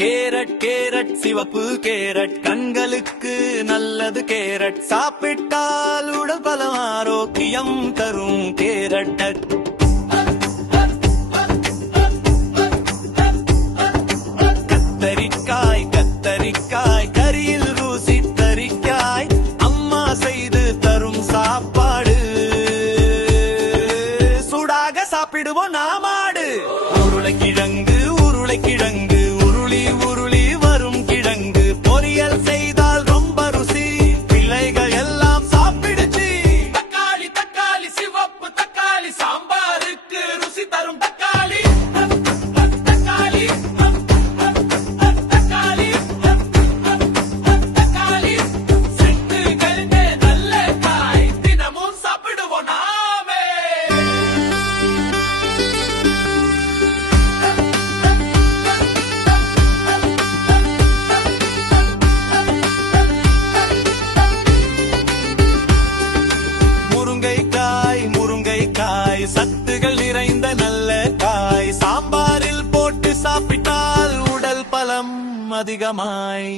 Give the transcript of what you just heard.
Carrot carrot சிவப்பு carrot கண்களுக்கு நல்லது கேரட் சாப்பிட்டால் உடல் பலம் ஆரோக்கியம் தரும் கேரட். கத்தரிக்காய் கத்தரிக்காய் கரியில் ருசி தரிக்காய் அம்மா செய்து தரும் சாப்பாடு சூடாக சாப்பிடுவோம் நாமாடு. உருளைக்கிழங்கு உருளைக்கிழங்கு உருளி உருளி வரும் கிழங்கு பொரியல் செய்தால் ரொம்ப ருசி பிள்ளைகள் எல்லாம் சாப்பிடுச்சு. தக்காளி தக்காளி சிவப்பு தக்காளி சாம்பாருக்கு ருசி தரும் தக்காளி. தக்காளி தக்காளி தக்காளி செட்டுகளுக்கு நல்ல காய் தினமும் சாப்பிடுவோம் நாமே. முருங்கைக்காய் முருங்கைக்காய் சத்துகள் நிறைந்த நல்ல காய் சாம்பாரில் போட்டு சாப்பிட்டால் உடல் பலம் அதிகமாய்.